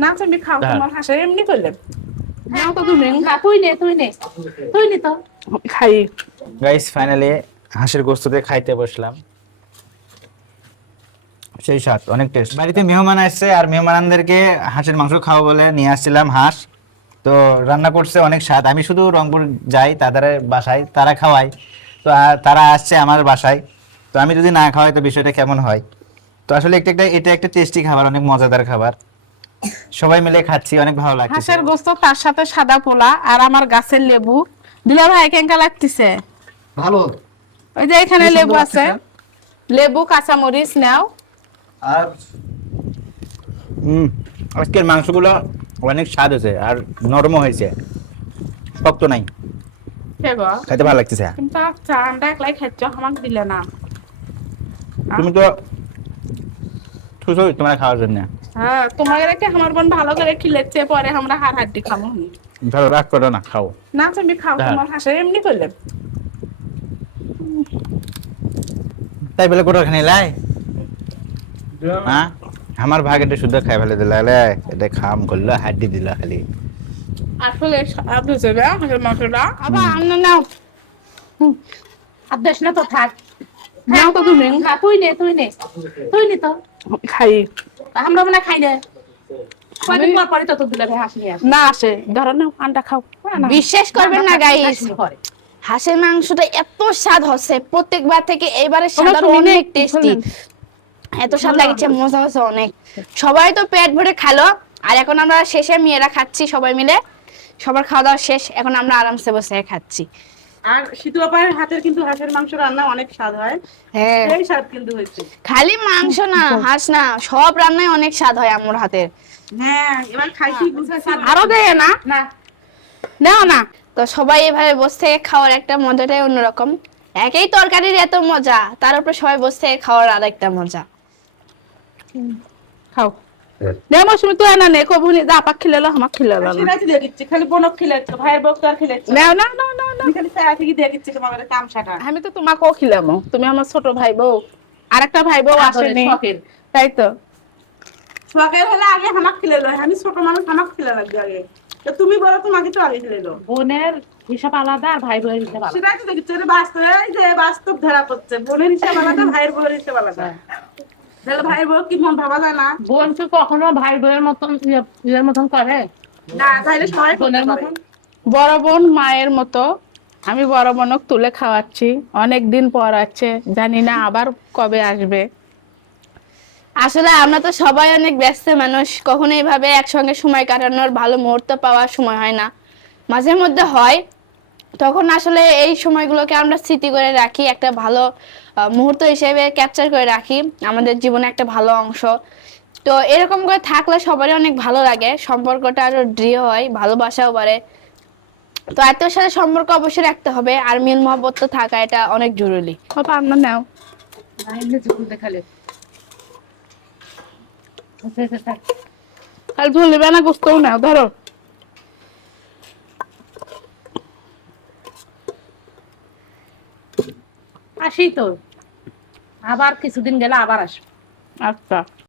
না তুমি খাও, হ্যাঁ। তোমার হাঁসের এমনি করলে নাও তো তুমি তুই নে তো খাই। গাইস ফাইনালি হাঁসের গোস্ত দিয়ে খাইতে বসলাম। সেই স্বাদ, অনেক টেস্ট। বাড়িতে মেহমান আসছে আর মেহমানদেরকে হাঁসের মাংস খাওয়া বলে নিয়ে আসছিলাম হাঁস। তো রান্না করছে অনেক স্বাদ। আমি শুধু রংপুর যাই তাদের বাসায়, তারা খাওয়াই। তো তারা আসছে আমার বাসায়, তো আমি যদি না খাওয়াই তো বিষয়টা কেমন হয়। তো আসলে এটা একটা টেস্টি খাবার, অনেক মজাদার খাবার। সবাই মিলে খাচ্ছি, অনেক ভালো লাগছে। হাঁসের গোস্ত তার সাথে সাদা পোলা আর আমার গাছের লেবু দিলে ভাই কেঙ্কা লাগতেছে। ভালো। ওই যে এখানে কি লেবু সুন্দর আছে, লাগতেছে। লেবু কাঁচামরিচ নাও। আর আজকের মাংসগুলো অনেক স্বাদ হয়েছে আর নরম হয়েছে, শক্ত নাই, খেগো খাইতে ভালো লাগতেছে। কিন্তু আচ্ছা আমরা একলাই খাচ্ছ, আমাকে দিলে না। তুমি তো খুশি তোমার খাওয়ার জন্য। হ্যাঁ তোমার কি আমার বোন ভালো করে খিলেছে, পরে আমরা হাড় হাড্ডি খাবো। ভালো রাগ করো না, খাও। না তুমি খাও, হ্যাঁ। তোমার হাঁসের এমনি করলে তাই বলে কোটা খানি লাই, হ্যাঁ আমার ভাগ এটা শুদ্ধ খাই ফেলে দিলা, এটা খাম করলো, হাড্ডি দিলা খালি। আসলে স্বাদ হয়েছে রে হাঁসের মাংসটা। আবার আমরা নাও, আর দেশ না তো থাক নাও তো তুমি। তুই নে তো খাই। আমরা মনে হয় খাই না কয়দিন পর পরে তো তোর দিলে হাঁস নিয়ে আসে না আসে ধরো না, আন্ডা খাও। বিশ্বাস করবেন না গাইস, করে হাঁসের মাংসটা এত স্বাদ হচ্ছে প্রত্যেকবার থেকে, এবারে স্বাদ আরো শুনি অনেক নাই, টেস্টি। শুনলেন? এত স্বাদ লাগছে, মজা হচ্ছে অনেক। সবাই তো পেট ভরে খালো, আর এখন আমরা শেষে মেয়েরা খাচ্ছি সবাই মিলে। সবার খাওয়া দাওয়া শেষ, এখন আমরা আরামসে বসে খাচ্ছি। আর সিধু আপার হাতের কিন্তু হাঁসের মাংস রান্না অনেক স্বাদ হয়। হ্যাঁ, এই স্বাদ কিন্তু হয়েছে। খালি মাংস না, হাঁস না, সব রান্নায় অনেক স্বাদ হয় আমার হাতের। হ্যাঁ এবার খাইছি বুঝেছি। আরো দেয় না না নাও না। তো সবাই এভাবে বসে থেকে খাওয়ার একটা মজাটাই অন্যরকম। একই তরকারির এত মজা, তার উপর সবাই বসে থেকে খাওয়ার আর একটা মজা। খাও। নে মৌসুমি তুই না নে কবুনি যা পাক খিলালো আমাক খিলালো না। সেটাই দিয়ে দিচ্ছি, খালি বোনক খিলাচ্ছ, ভাইয়ের বউকে তো আর খিলাচ্ছ না। নাও না না না না। আমি খালি চায়া থেকে দিয়ে দিচ্ছি তোমার তামসাটা। আমি তো তোমাকেও খিলামো, তুমি আমার ছোট ভাই বউ, আরেকটা ভাই বউ আসেনি, শখের তাই তো। শখের হলে আগে হামাক খিলালো, আমি ছোট মানুষ, হামাক খিলা লাগবে আগে। তো তুমি বলো তোমাকে তো আগে খিলালো। বোনের হিসাব আলাদা আর ভাই বোনের হিসাব আলাদা সেটাই তো দেখছি, এটা বাস্তব, এই যে বাস্তব ধরা পড়ছে। বোনের হিসাব আলাদা, ভাইয়ের বউয়ের হিসাব আলাদা। তাহলে ভাইয়ের বউ কি মন ভাবা যায় না? বোন কি কখনো ভাই বোনের মতন ইয়ের মতন করে না, তাহলে সবাই বোনের করতে পারে। মতন বড় বোন মায়ের মতো, আমি বড় বোনক তুলে খাওয়াচ্ছি, অনেক দিন পর আছে, জানি না আবার কবে আসবে। আসলে আমরা তো সবাই অনেক ব্যস্ত মানুষ, কখনো এইভাবে একসঙ্গে সময় কাটানোর ভালো মুহূর্ত পাওয়ার সময় হয় না। মাঝে মধ্যে হয়, তখন আসলে এই সময়গুলোকে আমরা স্মৃতি করে রাখি, একটা ভালো মুহূর্ত হিসেবে ক্যাপচার করে রাখি, আমাদের জীবনে একটা ভালো অংশ। তো এরকম করে থাকলে সবারই অনেক ভালো লাগে, সম্পর্কটা আরো দৃঢ় হয়, ভালোবাসাও বাড়ে। তো আত্মীয়র সাথে সম্পর্ক অবশ্যই রাখতে হবে, আর মিল মহব্বত তো থাকা এটা অনেক জরুরি। বাবা আমরা নাও। না এমনি ঝুল দেখালে খালি ঝোল নেবে না, গোস্তও নাও, ধরো। আসি তো, আবার কিছুদিন গেলে আবার আসবো। আচ্ছা।